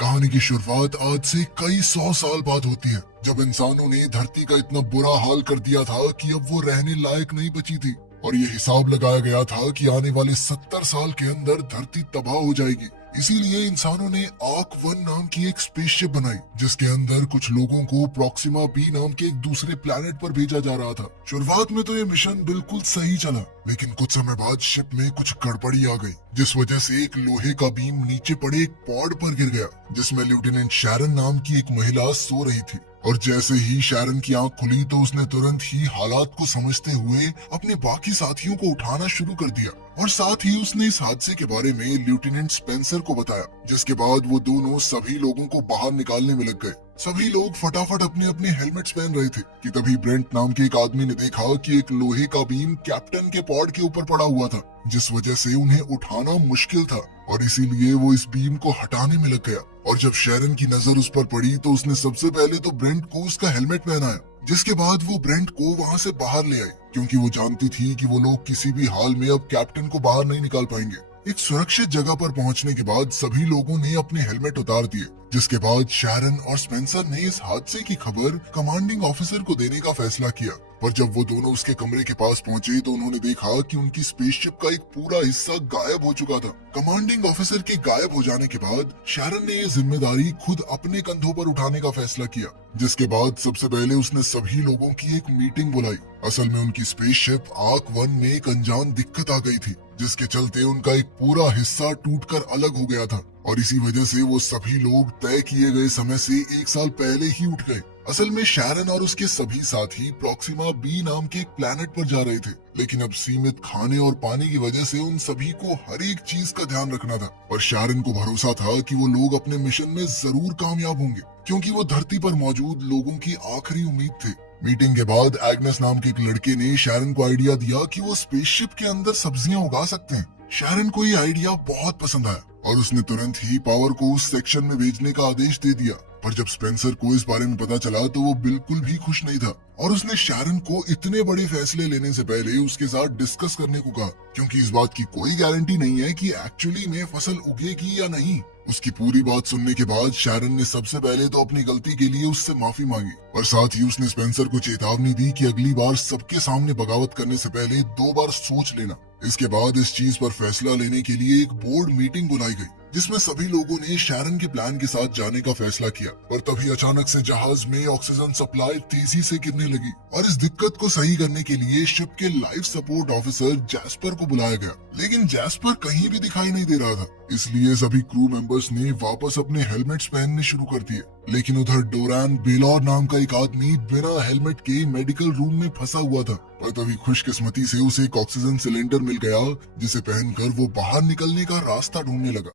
कहानी की शुरुआत आज से कई 100 साल बाद होती है, जब इंसानों ने धरती का इतना बुरा हाल कर दिया था कि अब वो रहने लायक नहीं बची थी। और ये हिसाब लगाया गया था कि आने वाले 70 साल के अंदर धरती तबाह हो जाएगी। इसीलिए इंसानों ने आर्क 1 नाम की एक स्पेसशिप बनाई, जिसके अंदर कुछ लोगों को प्रॉक्सिमा बी नाम के एक दूसरे प्लेनेट पर भेजा जा रहा था। शुरुआत में तो ये मिशन बिल्कुल सही चला, लेकिन कुछ समय बाद शिप में कुछ गड़बड़ी आ गई, जिस वजह से एक लोहे का बीम नीचे पड़े एक पॉड पर गिर गया, जिसमें लेफ्टिनेंट शैरन नाम की एक महिला सो रही थी। और जैसे ही शैरन की आंख खुली तो उसने तुरंत ही हालात को समझते हुए अपने बाकी साथियों को उठाना शुरू कर दिया, और साथ ही उसने इस हादसे के बारे में लेफ्टिनेंट स्पेंसर को बताया, जिसके बाद वो दोनों सभी लोगों को बाहर निकालने में लग गए। सभी लोग फटाफट अपने अपने हेलमेट्स पहन रहे थे कि तभी ब्रेंट नाम के एक आदमी ने देखा कि एक लोहे का बीम कैप्टन के पॉड के ऊपर पड़ा हुआ था, जिस वजह से उन्हें उठाना मुश्किल था, और इसीलिए वो इस बीम को हटाने में लग गया। और जब शैरन की नजर उस पर पड़ी तो उसने सबसे पहले तो ब्रेंट को उसका हेलमेट पहनाया, जिसके बाद वो ब्रेंट को वहां से बाहर ले आई, क्योंकि वो जानती थी कि वो लोग किसी भी हाल में अब कैप्टन को बाहर नहीं निकाल पाएंगे। एक सुरक्षित जगह पर पहुंचने के बाद सभी लोगों ने अपने हेलमेट उतार दिए, जिसके बाद शैरन और स्पेंसर ने इस हादसे की खबर कमांडिंग ऑफिसर को देने का फैसला किया। पर जब वो दोनों उसके कमरे के पास पहुंचे तो उन्होंने देखा कि उनकी स्पेसशिप का एक पूरा हिस्सा गायब हो चुका था। कमांडिंग ऑफिसर के गायब हो जाने के बाद शैरन ने ये जिम्मेदारी खुद अपने कंधों पर उठाने का फैसला किया, जिसके बाद सबसे पहले उसने सभी लोगों की एक मीटिंग बुलाई। असल में उनकी स्पेसशिप आर्क 1 में एक अनजान दिक्कत आ गई थी, जिसके चलते उनका एक पूरा हिस्सा टूटकर अलग हो गया था, और इसी वजह से वो सभी लोग तय किए गए समय से 1 साल पहले ही उठ गए। असल में शैरन और उसके सभी साथी प्रॉक्सिमा बी नाम के एक प्लेनेट पर जा रहे थे, लेकिन अब सीमित खाने और पानी की वजह से उन सभी को हर एक चीज का ध्यान रखना था। और शैरन को भरोसा था कि वो लोग अपने मिशन में जरूर कामयाब होंगे, क्योंकि वो धरती पर मौजूद लोगों की आखिरी उम्मीद थे। मीटिंग के बाद एग्नेस नाम के एक लड़के ने शैरन को आइडिया दिया कि वो स्पेसशिप के अंदर सब्जियां उगा सकते हैं। शैरन को ये आइडिया बहुत पसंद आया और उसने तुरंत ही पावर को उस सेक्शन में भेजने का आदेश दे दिया। पर जब स्पेंसर को इस बारे में पता चला तो वो बिल्कुल भी खुश नहीं था, और उसने शैरन को इतने बड़े फैसले लेने से पहले उसके साथ डिस्कस करने को कहा, क्योंकि इस बात की कोई गारंटी नहीं है कि एक्चुअली में फसल उगेगी या नहीं। उसकी पूरी बात सुनने के बाद शैरन ने सबसे पहले तो अपनी गलती के लिए उससे माफी मांगी, और साथ ही उसने स्पेंसर को चेतावनी दी कि अगली बार सबके सामने बगावत करने से पहले 2 बार सोच लेना। इसके बाद इस चीज पर फैसला लेने के लिए एक बोर्ड मीटिंग बुलाई गई, जिसमें सभी लोगों ने शैरन के प्लान के साथ जाने का फैसला किया। पर तभी अचानक से जहाज में ऑक्सीजन सप्लाई तेजी से गिरने लगी, और इस दिक्कत को सही करने के लिए शिप के लाइफ सपोर्ट ऑफिसर जैस्पर को बुलाया गया, लेकिन जैस्पर कहीं भी दिखाई नहीं दे रहा था। इसलिए सभी क्रू मेंबर्स ने वापस अपने हेलमेट्स पहनने शुरू कर दिए। लेकिन उधर डोरान बेलौर नाम का एक आदमी बिना हेलमेट के मेडिकल रूम में फंसा हुआ था, पर तभी खुशकिस्मती से उसे एक ऑक्सीजन सिलेंडर मिल गया, जिसे पहनकर वो बाहर निकलने का रास्ता ढूंढने लगा।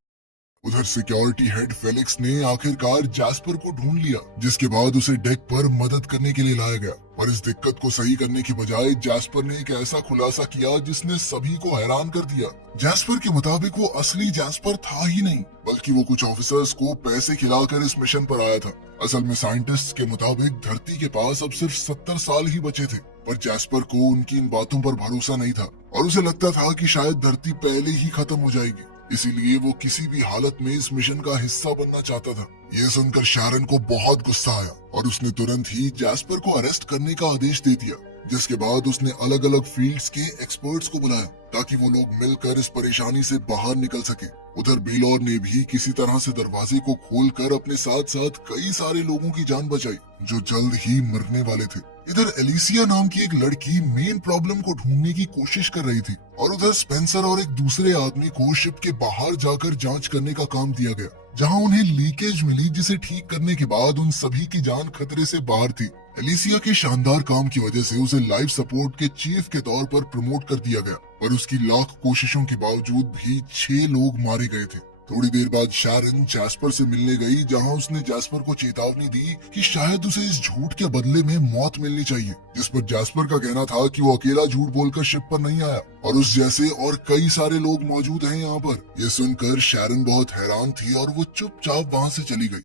उधर सिक्योरिटी हेड फेलिक्स ने आखिरकार जैस्पर को ढूंढ लिया, जिसके बाद उसे डेक पर मदद करने के लिए लाया गया। पर इस दिक्कत को सही करने की बजाय जैस्पर ने एक ऐसा खुलासा किया जिसने सभी को हैरान कर दिया। जैस्पर के मुताबिक वो असली जैस्पर था ही नहीं, बल्कि वो कुछ ऑफिसर्स को पैसे खिलाकर इस मिशन पर आया था। असल में साइंटिस्ट के मुताबिक धरती के पास अब सिर्फ 70 साल ही बचे थे, पर जैस्पर को उनकी इन बातों पर भरोसा नहीं था, और उसे लगता था कि शायद धरती पहले ही खत्म हो जाएगी। इसीलिए वो किसी भी हालत में इस मिशन का हिस्सा बनना चाहता था। ये सुनकर शैरन को बहुत गुस्सा आया, और उसने तुरंत ही जैस्पर को अरेस्ट करने का आदेश दे दिया, जिसके बाद उसने अलग अलग फील्ड्स के एक्सपर्ट्स को बुलाया ताकि वो लोग मिलकर इस परेशानी से बाहर निकल सके। उधर बेलौर ने भी किसी तरह से दरवाजे को खोलकर अपने साथ साथ कई सारे लोगों की जान बचाई जो जल्द ही मरने वाले थे। इधर एलिसिया नाम की एक लड़की मेन प्रॉब्लम को ढूंढने की कोशिश कर रही थी, और उधर स्पेंसर और एक दूसरे आदमी को शिप के बाहर जाकर जांच करने का काम दिया गया, जहां उन्हें लीकेज मिली, जिसे ठीक करने के बाद उन सभी की जान खतरे से बाहर थी। एलिसिया के शानदार काम की वजह से उसे लाइफ सपोर्ट के चीफ के तौर पर प्रमोट कर दिया गया, पर उसकी लाख कोशिशों के बावजूद भी 6 लोग मारे गए थे। थोड़ी देर बाद शैरन जैस्पर से मिलने गई, जहां उसने जैस्पर को चेतावनी दी कि शायद उसे इस झूठ के बदले में मौत मिलनी चाहिए, जिस पर जैस्पर का कहना था कि वो अकेला झूठ बोलकर शिप पर नहीं आया, और उस जैसे और कई सारे लोग मौजूद हैं यहाँ पर। यह सुनकर शैरन बहुत हैरान थी और वो चुपचाप वहां से चली गई।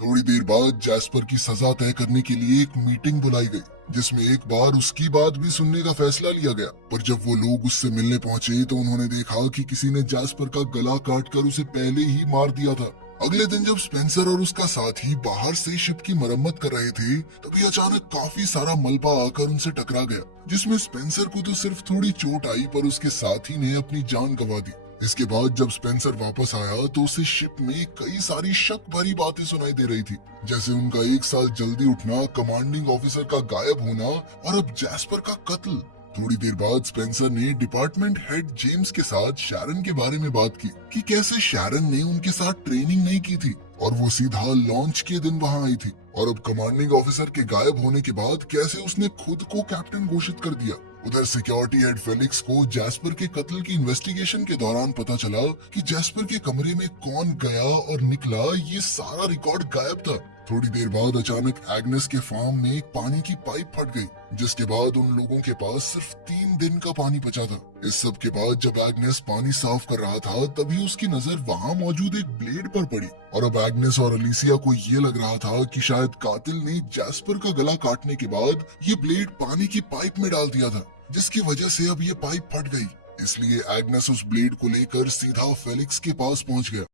थोड़ी देर बाद जैस्पर की सजा तय करने के लिए एक मीटिंग बुलाई गई, जिसमें एक बार उसकी बात भी सुनने का फैसला लिया गया। पर जब वो लोग उससे मिलने पहुंचे तो उन्होंने देखा कि किसी ने जैस्पर का गला काटकर उसे पहले ही मार दिया था। अगले दिन जब स्पेंसर और उसका साथी बाहर से शिप की मरम्मत कर रहे थे, तभी अचानक काफी सारा मलबा आकर उनसे टकरा गया, जिसमें स्पेंसर को तो सिर्फ थोड़ी चोट आई पर उसके साथी ने अपनी जान गंवा दी। इसके बाद जब स्पेंसर वापस आया तो उसे शिप में कई सारी शक भरी बातें सुनाई दे रही थी, जैसे उनका 1 साल जल्दी उठना, कमांडिंग ऑफिसर का गायब होना और अब जैस्पर का कत्ल। थोड़ी देर बाद स्पेंसर ने डिपार्टमेंट हेड जेम्स के साथ शैरन के बारे में बात की कि कैसे शैरन ने उनके साथ ट्रेनिंग नहीं की थी और वो सीधा लॉन्च के दिन वहां आई थी, और अब कमांडिंग ऑफिसर के गायब होने के बाद कैसे उसने खुद को कैप्टन घोषित कर दिया। उधर सिक्योरिटी हेड फेलिक्स को जैस्पर के कत्ल की इन्वेस्टिगेशन के दौरान पता चला कि जैस्पर के कमरे में कौन गया और निकला, ये सारा रिकॉर्ड गायब था। थोड़ी देर बाद अचानक एग्नेस के फार्म में एक पानी की पाइप फट गई, जिसके बाद उन लोगों के पास सिर्फ 3 दिन का पानी बचा था। इस सब के बाद जब एग्नेस पानी साफ कर रहा था, तभी उसकी नजर वहां मौजूद एक ब्लेड पर पड़ी, और अब एग्नेस और अलिसिया को ये लग रहा था कि शायद कातिल ने जैस्पर का गला काटने के बाद ये ब्लेड पानी की पाइप में डाल दिया था, जिसकी वजह से अब ये पाइप फट गई। इसलिए एग्नेस उस ब्लेड को लेकर सीधा फेलिक्स के पास पहुंच गया।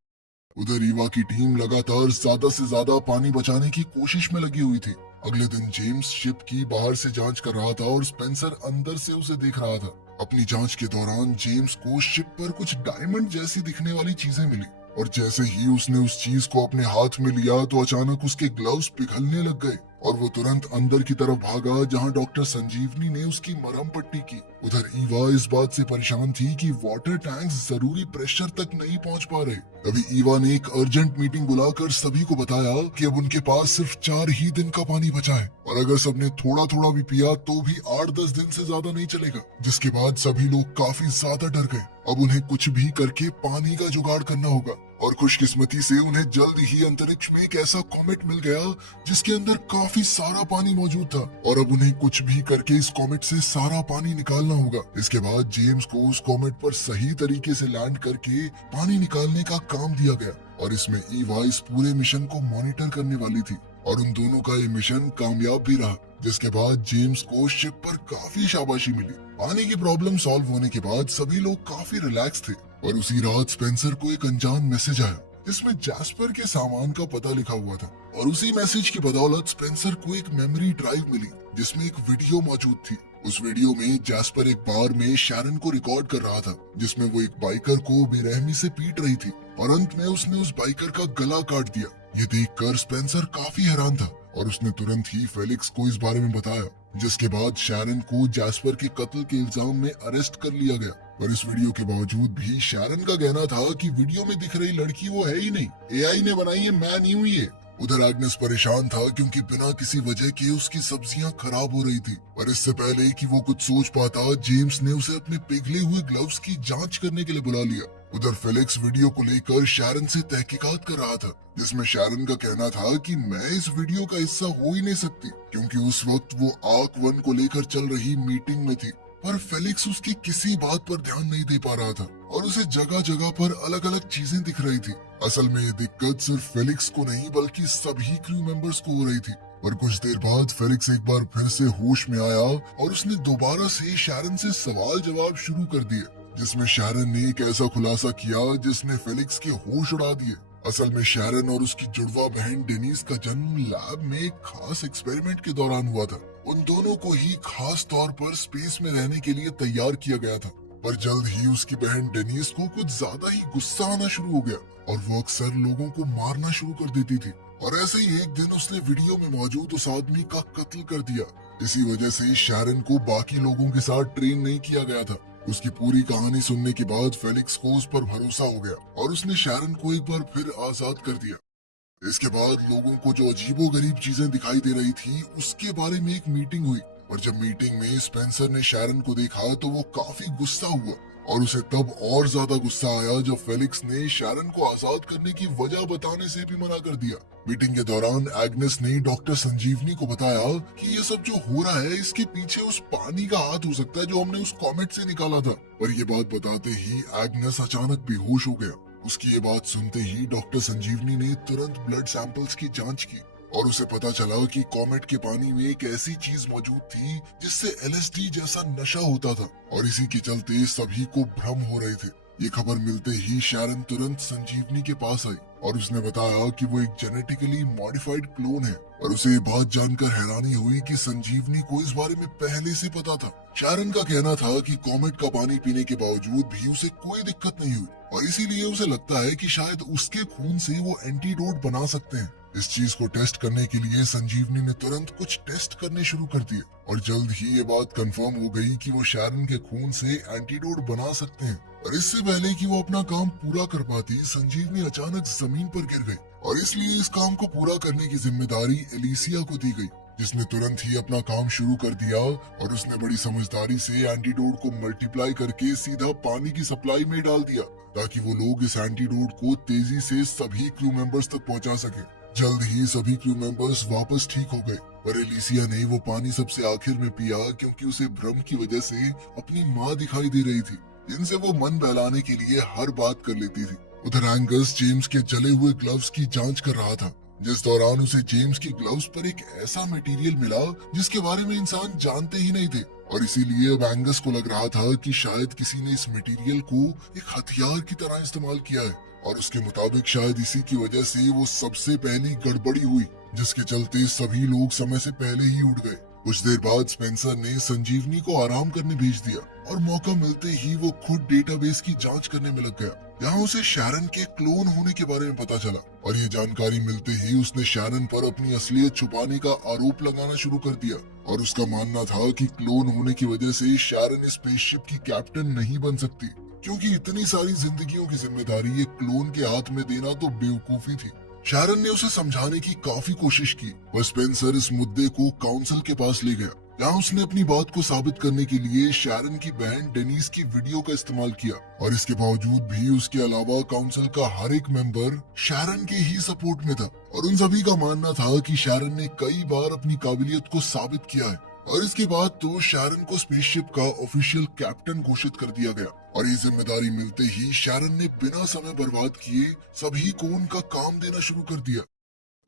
उधर ईवा की टीम लगातार ज्यादा से ज्यादा पानी बचाने की कोशिश में लगी हुई थी। अगले दिन जेम्स शिप की बाहर से जांच कर रहा था और स्पेंसर अंदर से उसे देख रहा था। अपनी जांच के दौरान जेम्स को शिप पर कुछ डायमंड जैसी दिखने वाली चीजें मिली, और जैसे ही उसने उस चीज को अपने हाथ में लिया तो अचानक उसके ग्लव्स पिघलने लग गए और वो तुरंत अंदर की तरफ भागा, जहां डॉक्टर संजीवनी ने उसकी मरहम पट्टी की। उधर ईवा इस बात से परेशान थी कि वाटर टैंक्स जरूरी प्रेशर तक नहीं पहुंच पा रहे। तभी ईवा ने एक अर्जेंट मीटिंग बुलाकर सभी को बताया कि अब उनके पास सिर्फ 4 ही दिन का पानी बचा है, और अगर सबने थोड़ा थोड़ा भी पिया तो भी 8-10 दिन से ज्यादा नहीं चलेगा। जिसके बाद सभी लोग काफी ज्यादा डर गए। अब उन्हें कुछ भी करके पानी का जुगाड़ करना होगा, और खुशकिस्मती से उन्हें जल्द ही अंतरिक्ष में एक ऐसा कॉमेट मिल गया जिसके अंदर काफी सारा पानी मौजूद था, और अब उन्हें कुछ भी करके इस कॉमेट से सारा पानी निकालना होगा। इसके बाद जेम्स को उस कॉमेट पर सही तरीके से लैंड करके पानी निकालने का काम दिया गया, और इसमें ईवा इस पूरे मिशन को मॉनिटर करने वाली थी, और उन दोनों का ये मिशन कामयाब भी रहा। जिसके बाद जेम्स को शिप पर काफी शाबाशी मिली। पानी की प्रॉब्लम सॉल्व होने के बाद सभी लोग काफी रिलैक्स थे, और उसी रात स्पेंसर को एक अनजान मैसेज आया जिसमें जैस्पर के सामान का पता लिखा हुआ था, और उसी मैसेज की बदौलत स्पेंसर को एक मेमोरी ड्राइव मिली जिसमें एक वीडियो मौजूद थी। उस वीडियो में जैस्पर एक बार में शैरन को रिकॉर्ड कर रहा था, जिसमें वो एक बाइकर को बेरहमी से पीट रही थी, और अंत में उसने उस बाइकर का गला काट दिया। ये देखकर स्पेंसर काफी हैरान था, और उसने तुरंत ही फेलिक्स को इस बारे में बताया, जिसके बाद शैरन को जैस्पर के कत्ल के इल्जाम में अरेस्ट कर लिया गया। पर इस वीडियो के बावजूद भी शैरन का कहना था कि वीडियो में दिख रही लड़की वो है ही नहीं, एआई ने बनाई है, मैं नहीं हुई है। उधर एग्नेस परेशान था क्योंकि बिना किसी वजह के उसकी सब्जियां खराब हो रही थी, और इससे पहले कि वो कुछ सोच पाता, जेम्स ने उसे अपने पिघले हुए ग्लव्स की जांच करने के लिए बुला लिया। उधर फेलिक्स वीडियो को लेकर शैरन से तहकीकात कर रहा था, जिसमें शैरन का कहना था कि मैं इस वीडियो का हिस्सा हो ही नहीं सकती, क्योंकि उस वक्त वो आर्क 1 को लेकर चल रही मीटिंग में थी। पर फेलिक्स उसकी किसी बात पर ध्यान नहीं दे पा रहा था, और उसे जगह जगह पर अलग अलग चीजें दिख रही थी। असल में ये दिक्कत सिर्फ फेलिक्स को नहीं बल्कि सभी क्रू मेंबर्स को हो रही थी। पर कुछ देर बाद फेलिक्स एक बार फिर से होश में आया, और उसने दोबारा से शैरन से सवाल जवाब शुरू कर दिए, जिसमें शैरन ने एक ऐसा खुलासा किया जिसने फेलिक्स के होश उड़ा दिए। असल में शैरन और उसकी जुड़वा बहन डेनिस का जन्म लैब में एक खास एक्सपेरिमेंट के दौरान हुआ था। उन दोनों को ही खास तौर पर स्पेस में रहने के लिए तैयार किया गया था, पर जल्द ही उसकी बहन डेनिस को कुछ ज्यादा ही गुस्सा आना शुरू हो गया, और वो अक्सर लोगों को मारना शुरू कर देती थी। और ऐसे ही एक दिन उसने वीडियो में मौजूद उस आदमी का कत्ल कर दिया। इसी वजह से शैरन को बाकी लोगों के साथ ट्रेन नहीं किया गया था। उसकी पूरी कहानी सुनने के बाद फेलिक्स को उस पर भरोसा हो गया, और उसने शैरन को एक बार फिर आजाद कर दिया। इसके बाद लोगों को जो अजीबो गरीब चीजें दिखाई दे रही थी उसके बारे में एक मीटिंग हुई, और जब मीटिंग में स्पेंसर ने शैरन को देखा तो वो काफी गुस्सा हुआ, और उसे तब और ज्यादा गुस्सा आया जब फेलिक्स ने शैरन को आजाद करने की वजह बताने से भी मना कर दिया। मीटिंग के दौरान एग्नेस ने डॉक्टर संजीवनी को बताया कि ये सब जो हो रहा है इसके पीछे उस पानी का हाथ हो सकता है जो हमने उस कॉमेट से निकाला था। पर ये बात बताते ही एग्नेस अचानक बेहोश हो गया। उसकी ये बात सुनते ही डॉक्टर संजीवनी ने तुरंत ब्लड सैंपल्स की जांच की, और उसे पता चला कि कॉमेट के पानी में एक ऐसी चीज मौजूद थी जिससे एलएसडी जैसा नशा होता था, और इसी के चलते सभी को भ्रम हो रहे थे। ये खबर मिलते ही शैरन तुरंत संजीवनी के पास आई, और उसने बताया कि वो एक जेनेटिकली मॉडिफाइड क्लोन है। और उसे ये बात जानकर हैरानी हुई कि संजीवनी को इस बारे में पहले से पता था। शारन का कहना था कि कॉमेट का पानी पीने के बावजूद भी उसे कोई दिक्कत नहीं हुई और इसीलिए उसे लगता है कि शायद उसके खून से वो एंटीडोट बना सकते हैं। इस चीज को टेस्ट करने के लिए संजीवनी ने तुरंत कुछ टेस्ट करने शुरू कर दिए और जल्द ही ये बात कंफर्म हो गई कि वो शारन के खून से एंटीडोट बना सकते हैं। और इससे पहले कि वो अपना काम पूरा कर पाती, संजीवनी अचानक जमीन पर गिर गई और इसलिए इस काम को पूरा करने की जिम्मेदारी एलिसिया को दी गई, जिसने तुरंत ही अपना काम शुरू कर दिया। और उसने बड़ी समझदारी से एंटीडोट को मल्टीप्लाई करके सीधा पानी की सप्लाई में डाल दिया ताकि वो लोग इस एंटीडोट को तेजी से सभी क्रू मेंबर्स तक पहुंचा सके। जल्द ही सभी क्रू मेंबर्स वापस ठीक हो गए, पर एलिसिया ने वो पानी सबसे आखिर में पिया क्योंकि उसे भ्रम की वजह से अपनी माँ दिखाई दे रही थी, जिनसे वो मन बहलाने के लिए हर बात कर लेती थी। उधर एंगस जेम्स के जले हुए ग्लव्स की जांच कर रहा था, जिस दौरान उसे जेम्स की ग्लव्स पर एक ऐसा मटेरियल मिला जिसके बारे में इंसान जानते ही नहीं थे। और इसीलिए अब एंगस को लग रहा था कि शायद किसी ने इस मटेरियल को एक हथियार की तरह इस्तेमाल किया है और उसके मुताबिक शायद इसी की वजह से वो सबसे पहली गड़बड़ी हुई, जिसके चलते सभी लोग समय से पहले ही उठ गए। कुछ देर बाद स्पेंसर ने संजीवनी को आराम करने भेज दिया और मौका मिलते ही वो खुद डेटाबेस की जांच करने में लग गया। यहाँ उसे शारन के क्लोन होने के बारे में पता चला और ये जानकारी मिलते ही उसने शारन पर अपनी असलियत छुपाने का आरोप लगाना शुरू कर दिया। और उसका मानना था कि क्लोन होने की वजह से शारन इस स्पेसशिप की कैप्टन नहीं बन सकती, क्योंकि इतनी सारी जिंदगियों की जिम्मेदारी एक क्लोन के हाथ में देना तो बेवकूफी थी। शारन ने उसे समझाने की काफी कोशिश की, पर स्पेंसर इस मुद्दे को काउंसिल के पास ले गया। यहाँ उसने अपनी बात को साबित करने के लिए शारन की बहन डेनिस की वीडियो का इस्तेमाल किया और इसके बावजूद भी उसके अलावा काउंसिल का हर एक मेंबर शारन के ही सपोर्ट में था और उन सभी का मानना था कि शारन ने कई बार अपनी काबिलियत को साबित किया है। और इसके बाद तो शारन को स्पेसशिप का ऑफिशियल कैप्टन घोषित कर दिया गया और ये जिम्मेदारी मिलते ही शारन ने बिना समय बर्बाद किए सभी को उनका काम देना शुरू कर दिया।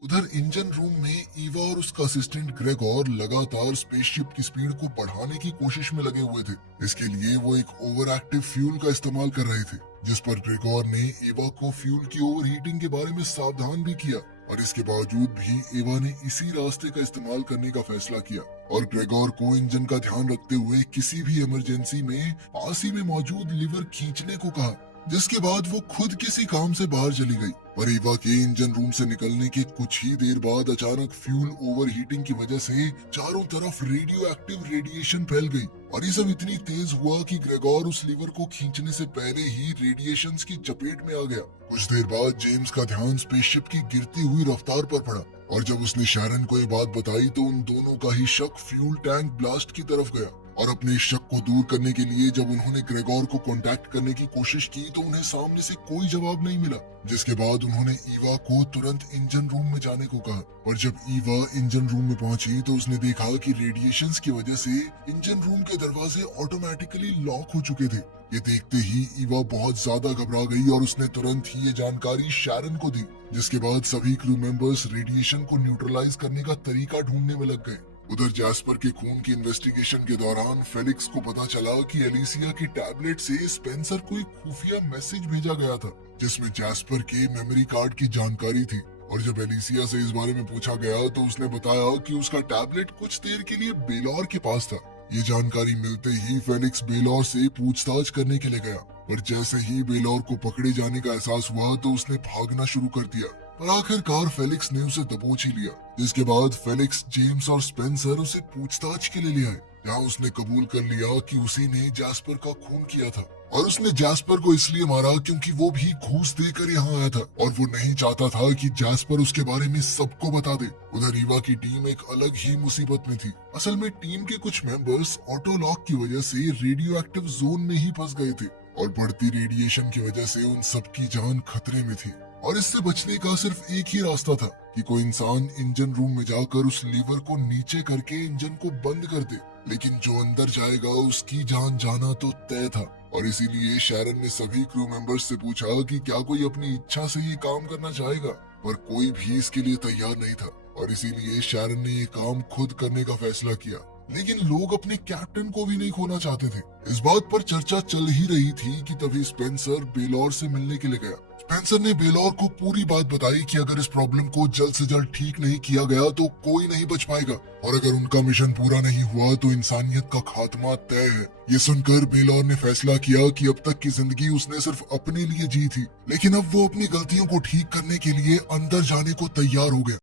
उधर इंजन रूम में ईवा और उसका असिस्टेंट ग्रेगोर लगातार स्पेसशिप की स्पीड को बढ़ाने की कोशिश में लगे हुए थे। इसके लिए वो एक ओवर एक्टिव फ्यूल का इस्तेमाल कर रहे थे, जिस पर ग्रेगोर ने ईवा को फ्यूल की ओवरहीटिंग के बारे में सावधान भी किया और इसके बावजूद भी ईवा ने इसी रास्ते का इस्तेमाल करने का फैसला किया और ग्रेगोर को इंजन का ध्यान रखते हुए किसी भी इमरजेंसी में पास ही में मौजूद लीवर खींचने को कहा, जिसके बाद वो खुद किसी काम से बाहर चली गई। पर ईवा के इंजन रूम से निकलने के कुछ ही देर बाद अचानक फ्यूल ओवरहीटिंग की वजह से चारों तरफ रेडियो एक्टिव रेडिएशन फैल गई और ये सब इतनी तेज हुआ कि ग्रेगोर उस लीवर को खींचने से पहले ही रेडिएशंस की चपेट में आ गया। कुछ देर बाद जेम्स का ध्यान स्पेसशिप की गिरती हुई रफ्तार पर पड़ा और जब उसने शारन को ये बात बताई तो उन दोनों का ही शक फ्यूल टैंक ब्लास्ट की तरफ गया। और अपने इस शक को दूर करने के लिए जब उन्होंने ग्रेगोर को कांटेक्ट करने की कोशिश की तो उन्हें सामने से कोई जवाब नहीं मिला, जिसके बाद उन्होंने ईवा को तुरंत इंजन रूम में जाने को कहा। और जब ईवा इंजन रूम में पहुंची तो उसने देखा कि रेडिएशंस की वजह से इंजन रूम के दरवाजे ऑटोमेटिकली लॉक हो चुके थे। ये देखते ही ईवा बहुत ज्यादा घबरा गई और उसने तुरंत ही ये जानकारी शारन को दी, जिसके बाद सभी क्रू मेंबर्स रेडिएशन को न्यूट्रलाइज करने का तरीका ढूंढने में लग गए। उधर जैस्पर के खून की इन्वेस्टिगेशन के दौरान फेलिक्स को पता चला कि एलिसिया की टैबलेट से स्पेंसर को एक खुफिया मैसेज भेजा गया था, जिसमें जैस्पर के मेमोरी कार्ड की जानकारी थी। और जब एलिसिया से इस बारे में पूछा गया तो उसने बताया कि उसका टैबलेट कुछ देर के लिए बेलौर के पास था। ये जानकारी मिलते ही फेलिक्स बेलौर से पूछताछ करने के लिए गया, पर जैसे ही बेलौर को पकड़े जाने का एहसास हुआ तो उसने भागना शुरू कर दिया। पर आखिरकार फेलिक्स ने उसे दबोच ही लिया, जिसके बाद फेलिक्स, जेम्स और स्पेंसर उसे पूछताछ के लिए ले आए, जहाँ उसने कबूल कर लिया कि उसी ने जैस्पर का खून किया था और उसने जैस्पर को इसलिए मारा क्योंकि वो भी घूस देकर यहाँ आया था और वो नहीं चाहता था कि जैस्पर उसके बारे में सबको बता दे। उधर ईवा की टीम एक अलग ही मुसीबत में थी। असल में टीम के कुछ मेंबर्स ऑटो लॉक की वजह से रेडियो एक्टिव जोन में ही फंस गए थे और बढ़ती रेडिएशन की वजह से उन सबकी जान खतरे में थी। और इससे बचने का सिर्फ एक ही रास्ता था कि कोई इंसान इंजन रूम में जाकर उस लीवर को नीचे करके इंजन को बंद कर दे, लेकिन जो अंदर जाएगा उसकी जान जाना तो तय था। और इसीलिए शारन ने सभी क्रू मेंबर्स से पूछा कि क्या कोई अपनी इच्छा से ये काम करना चाहेगा, पर कोई भी इसके लिए तैयार नहीं था और इसीलिए शारन ने ये काम खुद करने का फैसला किया। लेकिन लोग अपने कैप्टन को भी नहीं खोना चाहते थे। इस बात पर चर्चा चल ही रही थी कि तभी स्पेंसर बेलोर से मिलने के लिए गया। स्पेंसर ने बेलोर को पूरी बात बताई कि अगर इस प्रॉब्लम को जल्द से जल्द ठीक नहीं किया गया तो कोई नहीं बच पाएगा, और अगर उनका मिशन पूरा नहीं हुआ तो इंसानियत का खात्मा तय है। ये सुनकर बेलोर ने फैसला किया कि अब तक की जिंदगी उसने सिर्फ अपने लिए जी थी, लेकिन अब वो अपनी गलतियों को ठीक करने के लिए अंदर जाने को तैयार हो गया।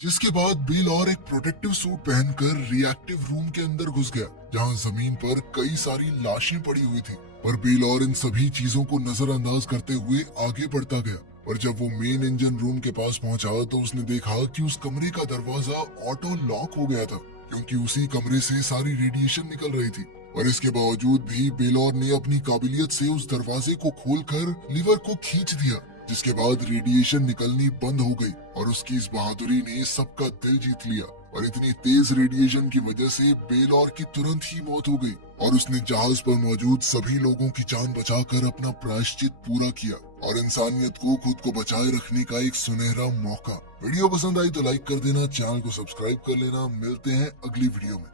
जिसके बाद बेलोर एक प्रोटेक्टिव सूट पहनकर रिएक्टिव रूम के अंदर घुस गया, जहां जमीन पर कई सारी लाशें पड़ी हुई थी। पर बेलोर इन सभी चीजों को नजरअंदाज करते हुए आगे बढ़ता गया। और जब वो मेन इंजन रूम के पास पहुंचा तो उसने देखा कि उस कमरे का दरवाजा ऑटो लॉक हो गया था, क्योंकि उसी कमरे से सारी रेडिएशन निकल रही थी। और इसके बावजूद भी बेलोर ने अपनी काबिलियत से उस दरवाजे को खोलकर लीवर को खींच दिया, जिसके बाद रेडिएशन निकलनी बंद हो गई और उसकी इस बहादुरी ने सबका दिल जीत लिया। और इतनी तेज रेडिएशन की वजह से बेलोर की तुरंत ही मौत हो गई और उसने जहाज पर मौजूद सभी लोगों की जान बचाकर अपना प्रायश्चित पूरा किया और इंसानियत को खुद को बचाए रखने का एक सुनहरा मौका। वीडियो पसंद आई तो लाइक कर देना, चैनल को सब्सक्राइब कर लेना। मिलते हैं अगली वीडियो में।